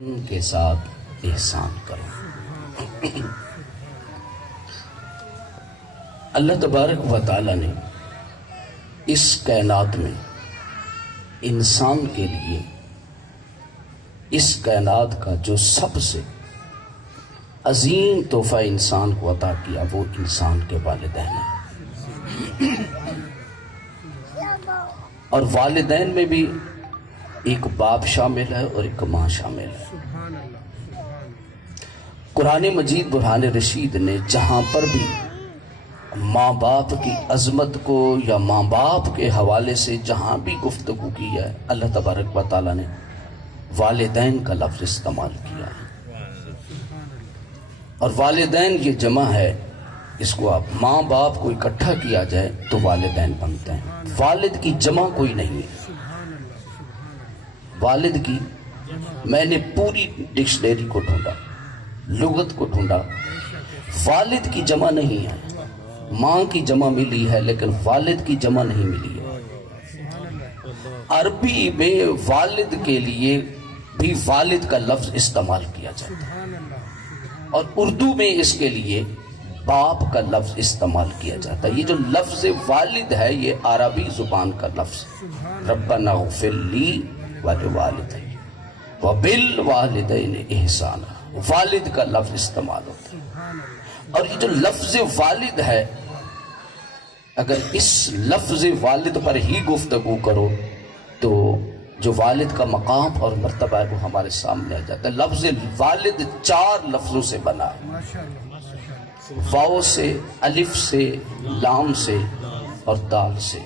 ان کے ساتھ احسان کرو۔ اللہ تبارک و تعالی نے اس کائنات میں انسان کے لیے اس کائنات کا جو سب سے عظیم تحفہ انسان کو عطا کیا وہ انسان کے والدین ہیں، اور والدین میں بھی ایک باپ شامل ہے اور ایک ماں شامل ہے۔ قرآن مجید برہان رشید نے جہاں پر بھی ماں باپ کی عظمت کو یا ماں باپ کے حوالے سے جہاں بھی گفتگو کی ہے، اللہ تبارک و تعالی نے والدین کا لفظ استعمال کیا ہے، اور والدین یہ جمع ہے، اس کو آپ ماں باپ کو اکٹھا کیا جائے تو والدین بنتے ہیں۔ والد کی جمع کوئی نہیں ہے۔ والد کی میں نے پوری ڈکشنری کو ڈھونڈا، لغت کو ڈھونڈا، والد کی جمع نہیں ہے۔ ماں کی جمع ملی ہے لیکن والد کی جمع نہیں ملی ہے۔ عربی میں والد کے لیے بھی والد کا لفظ استعمال کیا جاتا ہے، اور اردو میں اس کے لیے باپ کا لفظ استعمال کیا جاتا ہے۔ یہ جو لفظ والد ہے یہ عربی زبان کا لفظ ہے۔ ربنا اغفر لی ولوالدی وبالوالدین احسانا، والد کا لفظ استعمال ہوتا ہے۔ اور یہ جو لفظ والد ہے، اگر اس لفظ والد پر ہی گفتگو کرو تو جو والد کا مقام اور مرتبہ ہے وہ ہمارے سامنے آ جاتا ہے۔ لفظ والد 4 لفظوں سے بنا ہے، واو سے، الف سے، لام سے اور دال سے،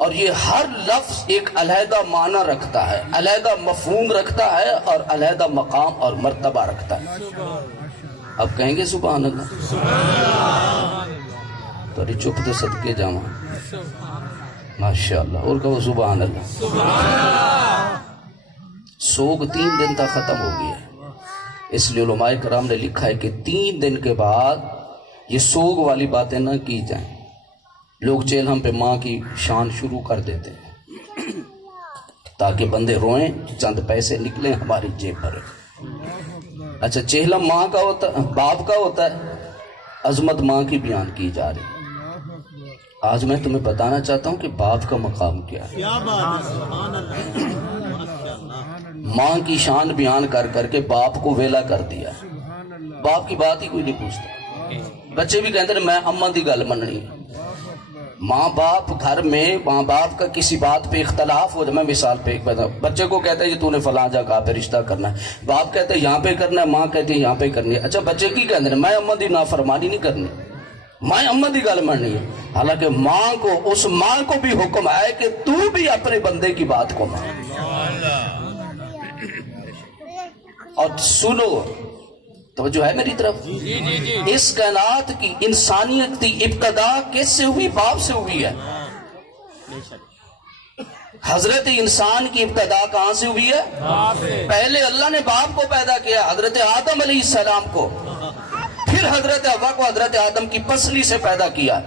اور یہ ہر لفظ ایک علیحدہ معنی رکھتا ہے، علیحدہ مفہوم رکھتا ہے اور علیحدہ مقام اور مرتبہ رکھتا ہے۔ اب کہیں گے سبحان اللہ؟ تو چپ تو صدقے جاواں، ماشاءاللہ، اور کہو سبحان اللہ۔ سوگ 3 دن تک ختم ہو گیا ہے، اس لیے علماء کرام نے لکھا ہے کہ 3 دن کے بعد یہ سوگ والی باتیں نہ کی جائیں۔ لوگ چیل ہم پہ ماں کی شان شروع کر دیتے ہیں تاکہ بندے روئیں، چند پیسے نکلیں ہماری جیب بھرے۔ اچھا، چہلم ماں کا ہوتا ہے، باپ کا ہوتا ہے، عظمت ماں کی بیان کی جا رہی ہے۔ آج میں تمہیں بتانا چاہتا ہوں کہ باپ کا مقام کیا ہے۔ ماں کی شان بیان کر کر کے باپ کو ویلا کر دیا، باپ کی بات ہی کوئی نہیں پوچھتا۔ بچے بھی کہتے ہیں میں اماں دی گل مننی۔ ماں باپ گھر میں ماں باپ کا کسی بات پہ اختلاف ہو جائے، میں مثال پہ بچے کو کہتا ہے یہ تو نے فلاں جگہ پہ رشتہ کرنا ہے، باپ کہتا ہے یہاں پہ کرنا ہے، ماں کہتی ہے یہاں پہ کرنی ہے۔ اچھا، بچے کی کہتے ہیں میں اماں دی نافرمانی نہیں کرنی، میں اماں دی گل مننی ہے، حالانکہ ماں کو، اس ماں کو بھی حکم ہے کہ تو بھی اپنے بندے کی بات کو مان۔ اور سنو، توجہ ہے میری طرف؟ اس کائنات کی انسانیت کی ابتدا کس سے ہوئی؟ باپ سے ہوئی ہے۔ حضرت انسان کی ابتدا کہاں سے ہوئی ہے؟ پہلے اللہ نے باپ کو پیدا کیا، حضرت آدم علیہ السلام کو، پھر حضرت حوا کو حضرت آدم کی پسلی سے پیدا کیا۔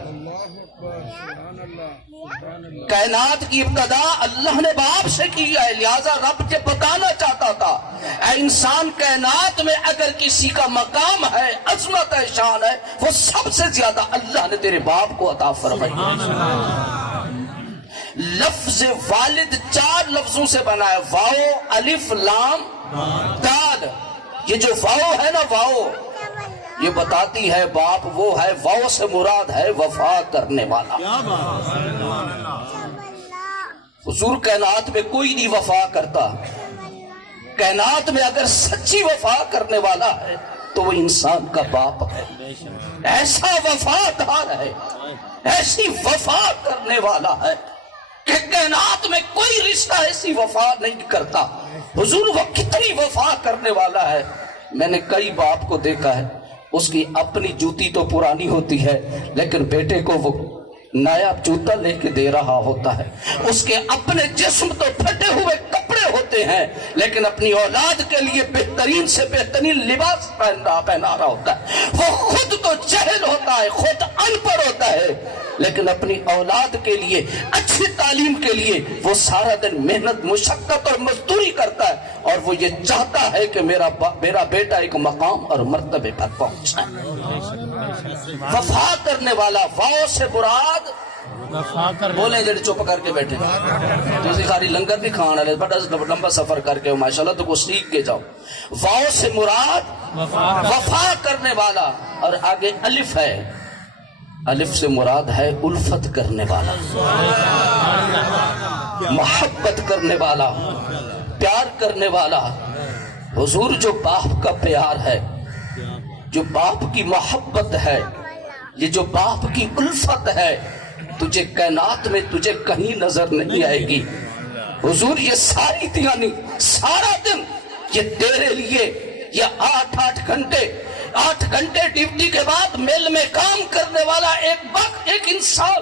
کائنات کی ابتدا اللہ نے باپ سے کی ہے، لہذا رب یہ بتانا چاہتا تھا اے انسان، کائنات میں اگر کسی کا مقام ہے، عظمت ہے، شان ہے، وہ سب سے زیادہ اللہ نے تیرے باپ کو عطا فرمائی۔ لفظ والد 4 لفظوں سے بنا ہے، واو، الف، لام، دال۔ یہ جو واو ہے نا، واو یہ بتاتی ہے باپ وہ ہے، واو سے مراد ہے وفا کرنے والا۔ حضور کائنات میں کوئی نہیں وفا کرتا، کائنات میں اگر سچی وفا کرنے والا ہے تو وہ انسان کا باپ ہے۔ ایسا وفادار ہے، ایسی وفا کرنے والا ہے کہ کائنات میں کوئی رشتہ ایسی وفا نہیں کرتا۔ حضور وہ کتنی وفا کرنے والا ہے، میں نے کئی باپ کو دیکھا ہے، اس کی اپنی جوتی تو پرانی ہوتی ہے لیکن بیٹے کو وہ نیا جوتا لے کے دے رہا ہوتا ہے، اس کے اپنے جسم تو پھٹے ہوئے کپڑے ہوتے ہیں لیکن اپنی اولاد کے لیے بہترین سے بہترین لباس پہنا رہا ہوتا ہے۔ وہ خود تو جاہل ہوتا ہے، خود ان پڑھ ہوتا ہے لیکن اپنی اولاد کے لیے اچھی تعلیم کے لیے وہ سارا دن محنت مشقت اور مزدوری کرتا ہے، اور وہ یہ چاہتا ہے کہ میرا بیٹا ایک مقام اور مرتبے پر پہنچے۔ وفا کرنے والا، واؤ سے مراد بولیں جڑے چپ کر کے بیٹھے تسی خالی لنگر نہیں کھان والے، بڑا لمبا سفر کر کے ماشاءاللہ تو کو سیکھ کے جاؤ۔ واؤ سے مراد وفا کرنے والا، اور آگے الف ہے، الف سے مراد ہے الفت کرنے والا، محبت کرنے والا، پیار کرنے والا۔ حضور جو باپ کا پیار ہے، جو باپ کی محبت ہے، یہ جو باپ کی الفت ہے، تجھے کائنات میں تجھے کہیں نظر نہیں آئے گی۔ حضور یہ ساری دیانی سارا دن یہ تیرے لیے یہ 8 گھنٹے ڈیوٹی کے بعد میل میں کام کرنے والا ایک انسان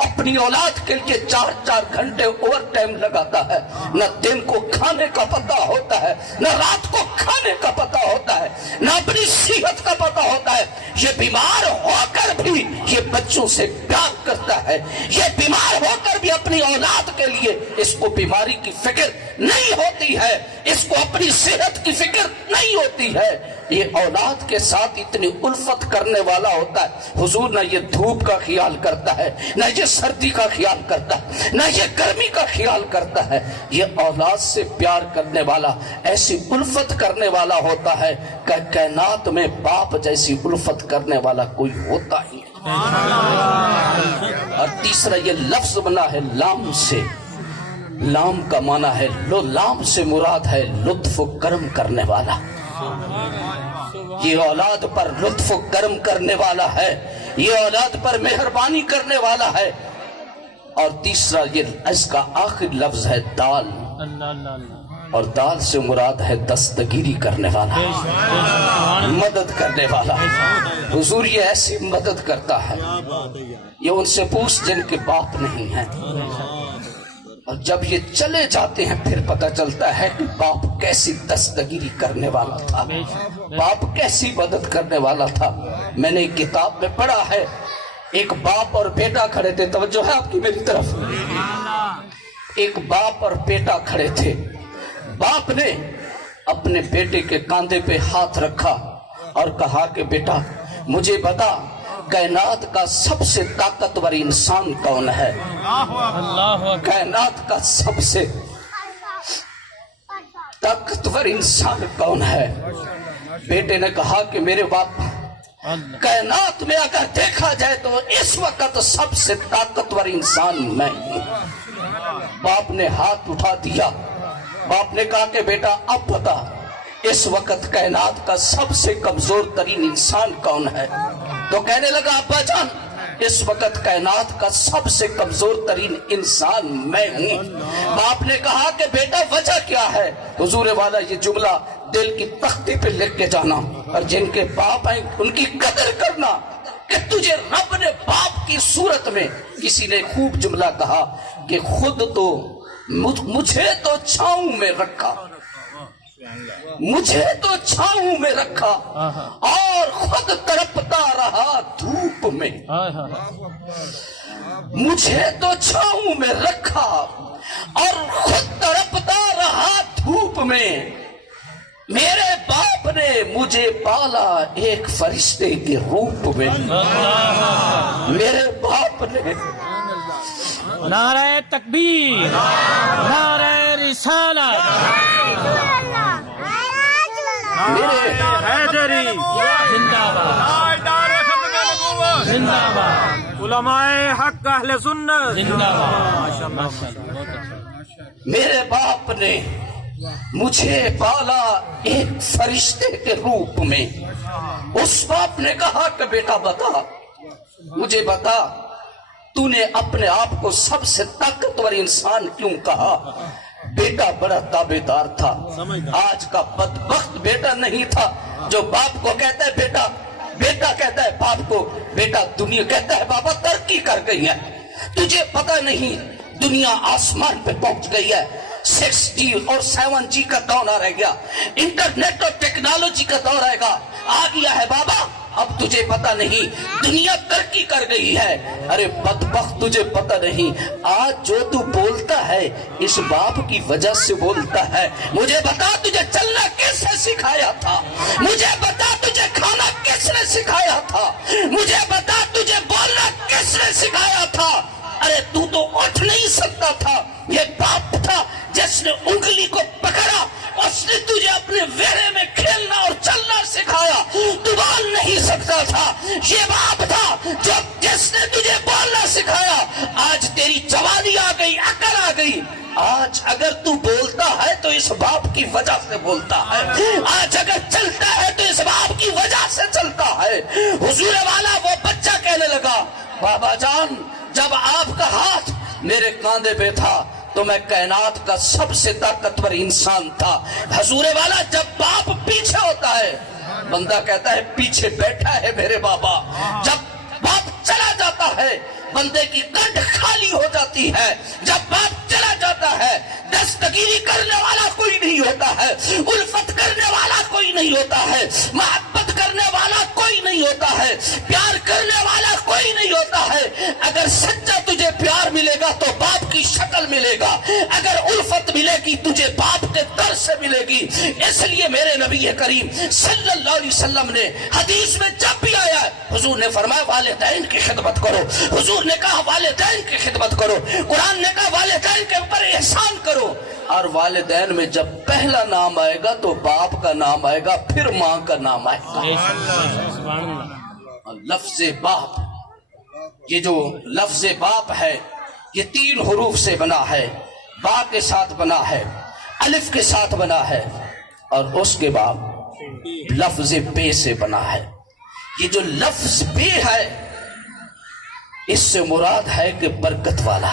اپنی اولاد کے لیے 4 گھنٹے اوور ٹائم لگاتا ہے۔ نہ دن کو کھانے کا پتہ ہوتا ہے، نہ رات کو کھانے کا پتہ ہوتا ہے، نہ اپنی صحت کا پتہ ہوتا ہے۔ یہ بیمار ہو کر بھی یہ بچوں سے پیار کرتا ہے، یہ بیمار ہو کر بھی اپنی اولاد کے لیے اس کو بیماری کی فکر نہیں ہوتی ہے، اس کو اپنی صحت کی فکر نہیں ہوتی ہے۔ یہ اولاد کے ساتھ اتنی الفت کرنے والا ہوتا ہے۔ حضور نہ یہ دھوپ کا خیال کرتا ہے، نہ یہ سردی کا خیال کرتا ہے، نہ یہ گرمی کا خیال کرتا ہے۔ یہ اولاد سے پیار کرنے والا، ایسی الفت کرنے والا ہوتا ہے کہ کائنات میں باپ جیسی الفت کرنے والا کوئی ہوتا ہی نہیں۔ اور تیسرا یہ لفظ بنا ہے لام سے، لام کا معنی ہے لام سے مراد ہے لطف و کرم کرنے والا۔ یہ اولاد پر لطف و کرم کرنے والا ہے، یہ اولاد پر مہربانی کرنے والا ہے۔ اور تیسرا یہ اس کا آخر لفظ ہے دال، اور دال سے مراد ہے دستگیری کرنے والا، مدد کرنے والا۔ حضور یہ ایسی مدد کرتا ہے، یہ ان سے پوچھ جن کے باپ نہیں ہیں، اور جب یہ چلے جاتے ہیں پھر پتہ چلتا ہے کہ باپ کیسی دستگیری کرنے والا تھا، باپ کیسی مدد کرنے والا تھا۔ میں نے ایک کتاب میں پڑھا ہے، ایک باپ اور بیٹا کھڑے تھے، توجہ ہے آپ کی میری طرف؟ ایک باپ اور بیٹا کھڑے تھے، باپ نے اپنے بیٹے کے کاندھے پہ ہاتھ رکھا اور کہا کہ بیٹا مجھے بتا کائنات کا سب سے طاقتور انسان کون ہے؟ کائنات کا سب سے طاقتور انسان کون ہے؟ بیٹے نے کہا کہ میرے باپ کائنات میں اگر دیکھا جائے تو اس وقت سب سے طاقتور انسان میں ہوں۔ باپ نے ہاتھ اٹھا دیا، باپ نے کہا کہ بیٹا اب بتا اس وقت کائنات کا سب سے کمزور ترین انسان کون ہے؟ تو کہنے لگا ابا جان اس وقت کائنات کا سب سے کمزور ترین انسان میں ہوں۔ باپ نے کہا کہ بیٹا وجہ کیا ہے؟ حضور والا یہ جملہ دل کی تختی پہ لکھ کے جانا، اور جن کے باپ ہیں ان کی قدر کرنا کہ تجھے رب نے باپ کی صورت میں، کسی نے خوب جملہ کہا کہ خود تو مجھے تو چھاؤں میں رکھا، مجھے تو چھاؤں میں رکھا اور خود تڑپتا رہا دھوپ میں، مجھے تو چھاؤں میں رکھا اور خود تڑپتا رہا دھوپ میں۔ میرے باپ نے مجھے پالا ایک فرشتے کے روپ میں، میرے باپ نے نعرہ تکبیر، نعرہ رسالت، میرے حیدری زندہ باد، زندہ باد، علماء حق اہل سنت زندہ باد۔ میرے باپ نے مجھے پالا ایک فرشتے کے روپ میں۔ اس باپ نے کہا کہ بیٹا بتا، مجھے بتا تو نے اپنے آپ کو سب سے طاقتور انسان کیوں کہا؟ بیٹا بڑا تابعدار تھا، آج کا بدبخت بیٹا نہیں تھا جو باپ کو کہتا ہے بیٹا، بیٹا کہتا ہے باپ کو بیٹا، دنیا کہتا ہے بابا ترقی کر گئی ہے، تجھے پتہ نہیں دنیا آسمان پہ پہنچ گئی ہے، 6G اور 7G کا دور آ رہ گیا، انٹرنیٹ اور ٹیکنالوجی کا دور آئے گا، آ گیا ہے بابا، اب تجھے پتہ نہیں دنیا ترقی کر گئی ہے. ارے بدبخت تجھے پتہ نہیں آج جو تو بولتا ہے اس باپ کی وجہ سے بولتا ہے. مجھے بتا تجھے چلنا کس نے سکھایا تھا؟ مجھے بتا تجھے کھانا کس نے سکھایا تھا؟ مجھے بتا تجھے بولنا کس نے سکھایا تھا؟ ارے تو اٹھ نہیں سکتا تھا. یہ باپ تھا جس نے انگلی کو پکڑا, اس نے تجھے اپنے ویڑے میں کھیلنا اور چلنا سکھایا. تو بول نہیں سکتا تھا. یہ باپ تھا جس نے تجھے بولنا سکھایا. آج تیری جوانی آ گئی, عقل آ گئی. آج اگر تو بولتا ہے تو اس باپ کی وجہ سے بولتا ہے. آج اگر چلتا ہے تو اس باپ کی وجہ سے چلتا ہے. حضور والا وہ بچہ کہنے لگا, بابا جان جب آپ کا ہاتھ میرے کاندھے پہ تھا تو میں کائنات کا سب سے طاقتور انسان تھا. حضور والا جب باپ پیچھے ہوتا ہے بندہ کہتا ہے پیچھے بیٹھا ہے میرے بابا. جب باپ چلا جاتا ہے بندے کی کنڈ خالی ہو جاتی ہے. جب باپ چلا جاتا ہے دستگیری کرنے والا کوئی نہیں ہوتا ہے, الفت کرنے والا کوئی نہیں ہوتا ہے, محبت کرنے والا کوئی نہیں ہوتا ہے, پیار کرنے والا کوئی نہیں ہوتا ہے. اگر سچا تجھے پیار ملے گا تو باپ کی شکل ملے گا, اگر الفت ملے گی تجھے باپ کے در سے ملے گی. اس لیے میرے نبی کریم صلی اللہ علیہ وسلم نے حدیث میں جب بھی آیا حضور نے فرمایا والدین کی خدمت کرو. حضور نے کہا والدین کی خدمت کرو. قرآن نے کہا والدین کے اوپر احسان کرو. اور والدین میں جب پہلا نام آئے گا تو باپ کا نام آئے گا, پھر ماں کا نام آئے گا. لفظ باپ, یہ جو لفظ باپ ہے یہ 3 حروف سے بنا ہے. با کے ساتھ بنا ہے, الف کے ساتھ بنا ہے, اور اس کے بعد لفظ بے سے بنا ہے. یہ جو لفظ بے ہے اس سے مراد ہے کہ برکت والا.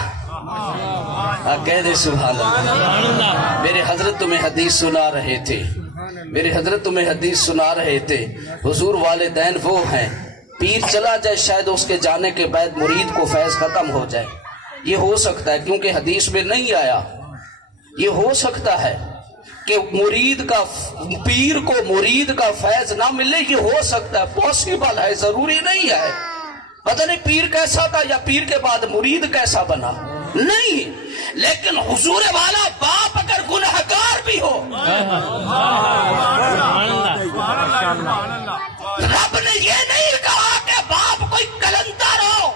کہہ دے سبحان اللہ. میرے حضرت تمہیں حدیث سنا رہے تھے, میرے حضرت تمہیں حدیث سنا رہے تھے. حضور والدین وہ ہیں, پیر چلا جائے شاید اس کے جانے کے بعد مرید کو فیض ختم ہو جائے. یہ ہو سکتا ہے کیونکہ حدیث میں نہیں آیا. یہ ہو سکتا ہے کہ مرید کا پیر کو مرید کا فیض نہ ملے. یہ ہو سکتا ہے, پاسبل ہے, ضروری نہیں ہے. پتہ نہیں پیر کیسا تھا یا پیر کے بعد مرید کیسا بنا, نہیں. لیکن حضور والا باپ اگر گنہگار بھی ہو, رب نے یہ نہیں کہا کہ باپ کوئی کلندر ہو.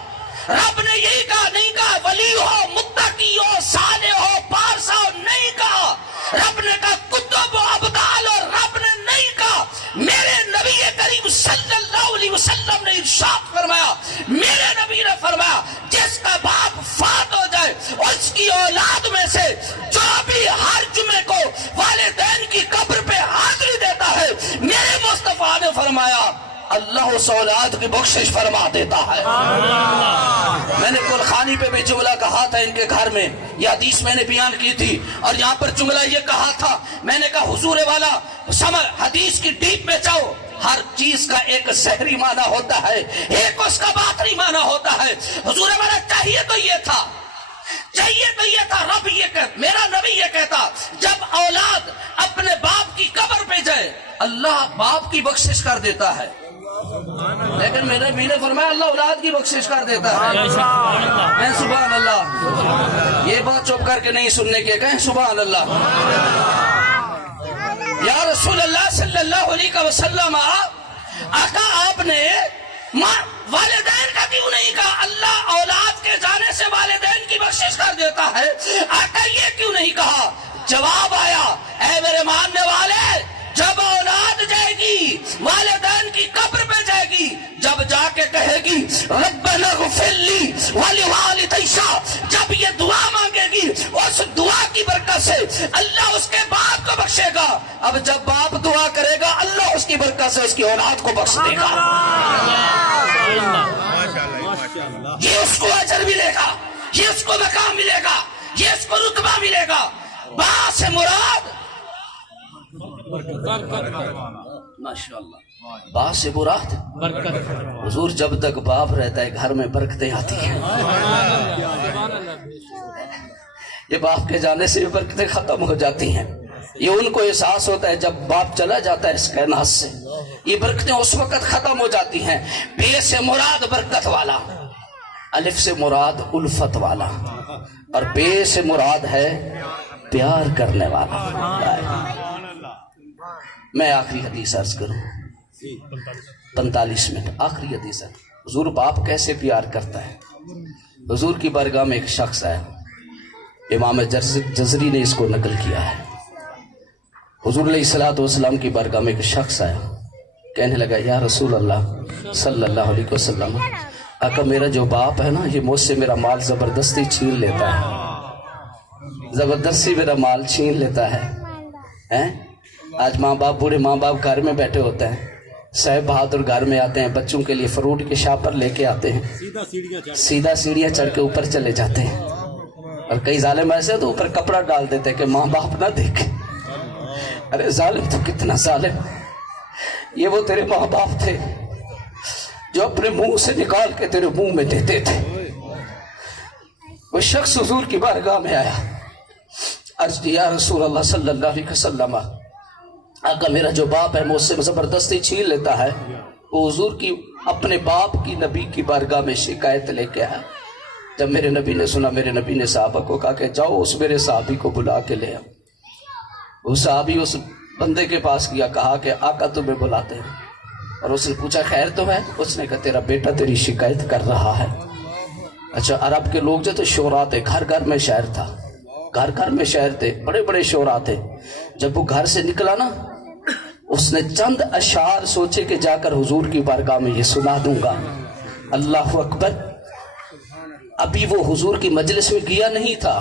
رب نے یہی کہا, نہیں کہا ولی ہو, متقی ہو, صالح ہو, پارسا ہو, نہیں کہا. رب نے کہا کتب و ابدال, اور رب نے نہیں کہا. میرے نبی کریم صلی اللہ علیہ وسلم نے ارشاد فرمایا, میرے نبی نے فرمایا جس کا باپ فات ہو جائے اس کی اولاد میں سے جو بھی ہر جمعے کو والدین کی قبر پہ حاضری دیتا ہے, میرے مصطفیٰ نے فرمایا اللہ اس اولاد کی بخشش فرما دیتا ہے. میں نے کلخانی پہ بھی جملہ کہا تھا ان کے گھر میں, یہ حدیث میں نے بیان کی تھی, اور یہاں پر جملہ یہ کہا تھا. میں نے کہا حضور والا سمجھ, حدیث کی ڈیپ میں جاؤ. ہر چیز کا ایک ظاہری معنی ہوتا ہے, ایک اس کا باطنی معنی ہوتا ہے. حضور والا چاہیے تو یہ تھا, رب یہ کہتا, میرا نبی یہ کہتا جب اولاد اپنے باپ کی قبر پہ جائے اللہ باپ کی بخشش کر دیتا ہے. لیکن میرے نبی نے فرمایا اللہ اولاد کی بخشش کر دیتا ہے. کہیں سبحان اللہ. یہ بات چپ کر کے نہیں سننے کے, کہیں سبحان اللہ. یا رسول اللہ صلی اللہ علیہ وسلم, آقا آپ نے والدین کا کیوں نہیں کہا؟ اللہ اولاد کے جانے سے والدین کی بخشش کر دیتا ہے. آقا یہ کیوں نہیں کہا؟ جواب آیا, اے میرے ماننے والے, جب اولاد جائے گی والدین کی قبر پہ جائے گی, جب جا کے کہے گی ربنا اغفر لی ولوالدی, جب یہ دعا مانگے گی اس دعا کی برکت سے اللہ اس کے باپ کو بخشے گا. اب جب باپ دعا کرے گا اللہ اس کی برکت سے اس کی اولاد کو بخش دے گا. یہ اس کو اجر ملے گا, یہ اس کو مقام ملے گا, یہ اس کو رتبہ ملے گا. با سے مراد ماشاءاللہ, با سے مراد حضور جب تک باپ رہتا ہے گھر میں برکتیں آتی ہیں. یہ باپ کے جانے سے برکتیں ختم ہو جاتی ہیں. یہ ان کو احساس ہوتا ہے جب باپ چلا جاتا ہے اس کائنات سے. یہ برکتیں اس وقت ختم ہو جاتی ہیں. بے سے مراد برکت والا, الف سے مراد الفت والا, اور بے سے مراد ہے پیار کرنے والا. میں آخری حدیث عرض کروں, 45 منٹ آخری حدیث ہے. حضور باپ کیسے پیار کرتا ہے. حضور کی بارگاہ میں ایک شخص ہے, امام جزری نے اس کو نقل کیا ہے. حضور علیہ الصلوۃ والسلام کی بارگاہ میں ایک شخص ہے, کہنے لگا یا رسول اللہ صلی اللہ علیہ وسلم, آقا میرا جو باپ ہے نا, یہ مجھ سے میرا مال زبردستی چھین لیتا ہے, زبردستی میرا مال چھین لیتا ہے. آج ماں باپ, بوڑھے ماں باپ گھر میں بیٹھے ہوتے ہیں, صاحب بہادر گھر میں آتے ہیں, بچوں کے لیے فروٹ کے شاپر لے کے آتے ہیں, سیدھا سیڑھیاں چڑھ کے اوپر چلے جاتے ہیں, اور کئی ظالم ایسے تو اوپر کپڑا ڈال دیتے کہ ماں باپ نہ دیکھیں. ارے ظالم تو کتنا ظالم, یہ وہ تیرے ماں باپ تھے جو اپنے منہ سے نکال کے تیرے منہ میں دیتے تھے. وہ شخص حضور کی بارگاہ میں آیا, عرض کی یا رسول اللہ صلی اللہ علیہ وسلم, آقا میرا جو باپ ہے مجھ سے زبردستی چھین لیتا ہے. وہ حضور کی اپنے باپ کی نبی کی بارگاہ میں شکایت لے کے آیا. جب میرے نبی نے سنا, میرے نبی نے صحابہ کو کہا کہ جاؤ اس میرے صحابی کو بلا کے لے آؤ. وہ صحابی اس بندے کے پاس گیا, کہا کہ آقا تمہیں بلاتے ہیں, اور اس نے پوچھا خیر تو ہے. اس نے کہا تیرا بیٹا تیری شکایت کر رہا ہے. اچھا عرب کے لوگ جو تو شعراء تھے, گھر گھر میں شہر تھا, گھر گھر میں شہر تھے, بڑے بڑے شعراء تھے. جب وہ گھر سے نکلا نا, اس نے چند اشعار سوچے کہ جا کر حضور کی بارگاہ میں یہ سنا دوں گا. اللہ اکبر. ابھی وہ حضور کی مجلس میں گیا نہیں تھا,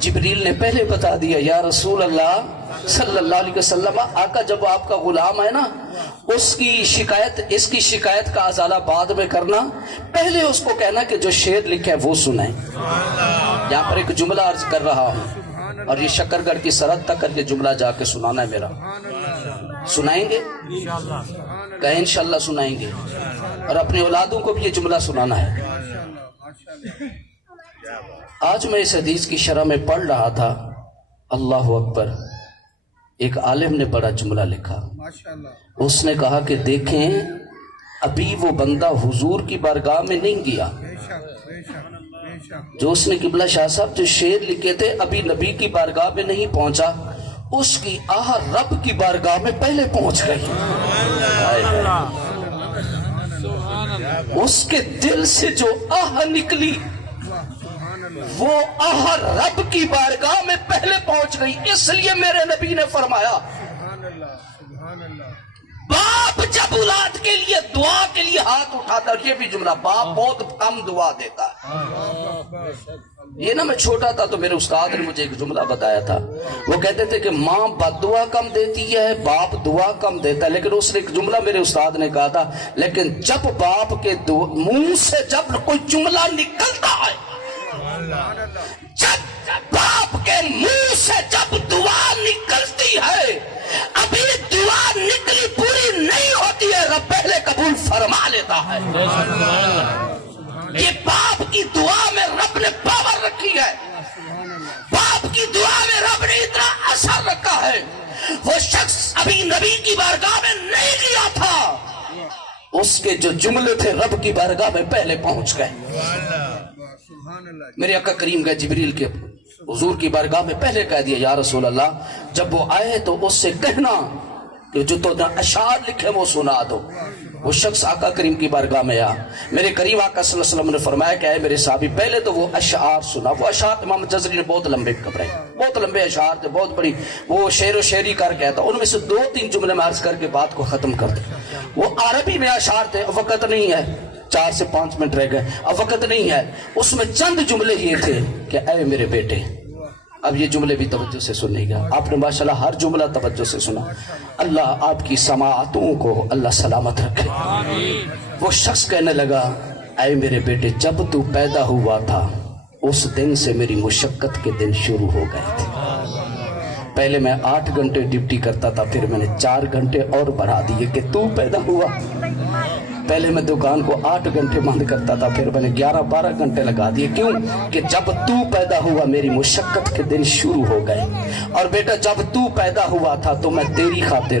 جبریل نے پہلے بتا دیا یا رسول اللہ صلی اللہ علیہ وسلم, آقا جب آپ کا غلام ہے نا, اس کی شکایت, اس کی شکایت کا ازالہ بعد میں کرنا, پہلے اس کو کہنا کہ جو شعر لکھا ہے وہ سنائیں. یہاں پر ایک جملہ عرض کر رہا ہوں, اور یہ شکر گڑھ کی سرحد تک کر کے جملہ جا کے سنانا ہے میرا. سنائیں گے, کہیں انشاءاللہ سنائیں گے, اور اپنے اولادوں کو بھی یہ جملہ سنانا ہے. آج میں اس حدیث کی شرح میں پڑھ رہا تھا, اللہ اکبر, ایک عالم نے بڑا جملہ لکھا. اس نے کہا کہ دیکھیں ابھی وہ بندہ حضور کی بارگاہ میں نہیں گیا, جو اس نے قبلہ شاہ صاحب جو شعر لکھے تھے ابھی نبی کی بارگاہ میں نہیں پہنچا, اس کی آہ رب کی بارگاہ میں پہلے پہنچ گئی. اس کے دل سے جو آہ نکلی وہ آہ رب کی بارگاہ میں پہلے پہنچ گئی. اس لیے میرے نبی نے فرمایا باپ جب اولاد کے لیے دعا کے لیے ہاتھ اٹھاتا, اور یہ بھی جملہ, باپ بہت کم دعا دیتا ہے. یہ نا میں چھوٹا تھا تو میرے استاد نے مجھے ایک جملہ بتایا تھا, وہ کہتے تھے کہ ماں بد دعا کم دیتی ہے, باپ دعا کم دیتا ہے. لیکن اس نے ایک جملہ میرے استاد نے کہا تھا, لیکن جب باپ کے منہ سے جب کوئی جملہ نکلتا ہے, جب باپ کے منہ سے جب دعا نکلتی ہے, ابھی دعا نکلی پوری نہیں ہوتی ہے, رب پہلے قبول فرما لیتا ہے. یہ باپ کی دعا میں رب نے پاور رکھی ہے, باپ کی دعا میں رب نے اتنا اثر رکھا ہے. وہ شخص ابھی نبی کی بارگاہ میں نہیں گیا تھا, اس کے جو جملے تھے رب کی بارگاہ میں پہلے پہنچ گئے. میرے آقا کریم کا جبریل کے حضور کی بارگاہ میں پہلے کہہ دیا یا رسول اللہ, جب وہ آئے تو اس سے کہنا کہ جو تو اشعار لکھے وہ سنا دو. وہ شخص آقا کریم کی بارگاہ میں آیا, میرے کریم آقا صلی اللہ علیہ وسلم نے فرمایا کہ اے میرے صحابی, پہلے تو وہ اشعار سنا. وہ اشعار امام جزری نے بہت لمبے کپڑے, بہت لمبے اشعار تھے, بہت بڑی, وہ شعر و شعری کر کے آتا. ان میں سے 2-3 جملے میں عرض کر کے بات کو ختم کر دیں. وہ عربی میں اشعار تھے, وقت نہیں ہے, 4 سے 5 منٹ رہ گئے, اب وقت نہیں ہے. اس میں چند جملے یہ تھے کہ اے میرے بیٹے, اب یہ جملے بھی توجہ سے سننے گا. آپ نے ماشاءاللہ ہر جملہ توجہ سے سنا. اللہ آپ کی سماعتوں کو اللہ سلامت رکھے. وہ شخص کہنے لگا اے میرے بیٹے, جب تو پیدا ہوا تھا اس دن سے میری مشقت کے دن شروع ہو گئے تھے. پہلے میں 8 گھنٹے ڈیوٹی کرتا تھا, پھر میں نے 4 گھنٹے اور بڑھا دیے کہ تو پیدا ہوا. پہلے میں دکان کو 8 گھنٹے بند کرتا تھا, پھر میں نے 11-12 گھنٹے لگا دیے. کیوں کہ جب تو پیدا ہوا میری مشقت کے دن شروع ہو گئے. اور بیٹا جب تو پیدا ہوا تھا تو میں تیری خاطر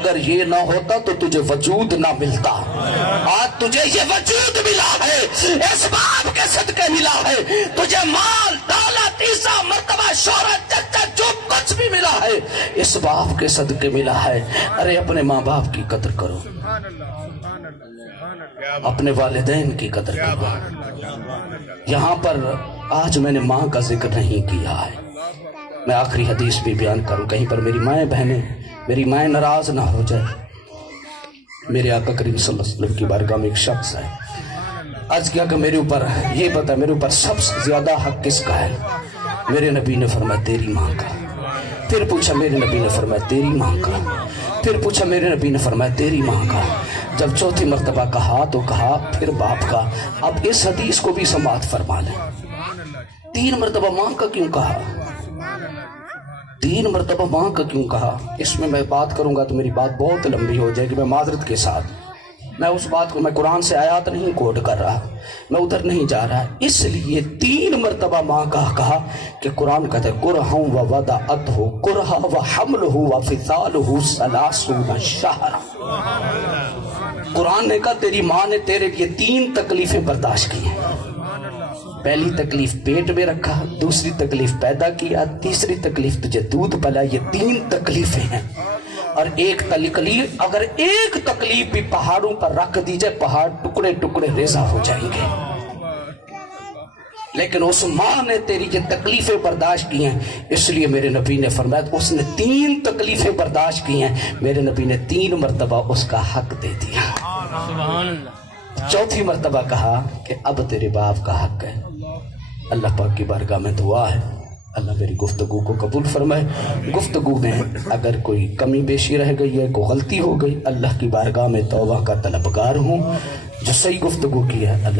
اگر یہ نہ ہوتا تو تجھے وجود نہ ملتا. آج تجھے یہ وجود ملا ہے، اس باپ کے صدقے ملا ہے. تجھے مال، دولت، عزت، مرتبہ، شہرت، جنت، جو کچھ بھی ملا ہے اس باپ کے صدقے ملا ہے. ارے اپنے ماں باپ کی قدر کرو، اپنے والدین کی قدر کرو. یہاں پر آج میں نے ماں کا ذکر نہیں کیا ہے. میں آخری حدیث بھی بیان کروں، کہیں پر میری مائیں بہنیں، میری مائیں ناراض نہ ہو جائے. میرے آقا کریم صلی اللہ علیہ وسلم کی بارگاہ میں ایک شخص ہے، عرض کیا کہ میرے اوپر یہ بتا، میرے اوپر سب سے زیادہ حق کس کا ہے؟ میرے نبی نے فرمایا تیری ماں کا. پھر پوچھا، میرے نبی نے فرمایا تیری ماں کا. پھر پوچھا، میرے نبی نے فرمایا تیری ماں کا. جب چوتھی مرتبہ کہا تو کہا پھر باپ کا. اب اس حدیث کو بھی سماعت فرما لیں. 3 مرتبہ ماں کا کیوں کہا؟ 3 مرتبہ ماں کا کیوں کہا؟ اس میں میں بات کروں گا تو میری بات بہت لمبی ہو جائے گی. میں معذرت کے ساتھ میں اس بات کو، میں قرآن سے آیات نہیں کوٹ کر رہا، میں ادھر نہیں جا رہا. اس لیے 3 مرتبہ ماں کا کہا کہ قرآن کہتا ہے قرہم و وضعتہ قرہا و حملہ و فصالہ 30 شہرا. قرآن نے کہا تیری ماں نے تیرے لیے 3 تکلیفیں برداشت کی ہیں. پہلی تکلیف پیٹ میں رکھا، دوسری تکلیف پیدا کیا، تیسری تکلیف تجھے دودھ پلا. یہ 3 تکلیفیں ہیں. اور ایک تکلیف، اگر ایک تکلیف بھی پہاڑوں پر رکھ دی جائے، پہاڑ ٹکڑے ٹکڑے ریزہ ہو جائیں گے. لیکن اس ماں نے تیری یہ تکلیفیں برداشت کی ہیں، اس لیے میرے نبی نے فرمایا اس نے 3 تکلیفیں برداشت کی ہیں. میرے نبی نے 3 مرتبہ اس کا حق دے دیا. چوتھی مرتبہ کہا کہ اب تیرے باپ کا حق ہے. اللہ پاک کی بارگاہ میں دعا ہے اللہ میری گفتگو کو قبول فرمائے. گفتگو میں اگر کوئی کمی بیشی رہ گئی ہے، کوئی غلطی ہو گئی، اللہ کی بارگاہ میں توبہ کا طلبگار ہوں. جو صحیح گفتگو کی ہے اللہ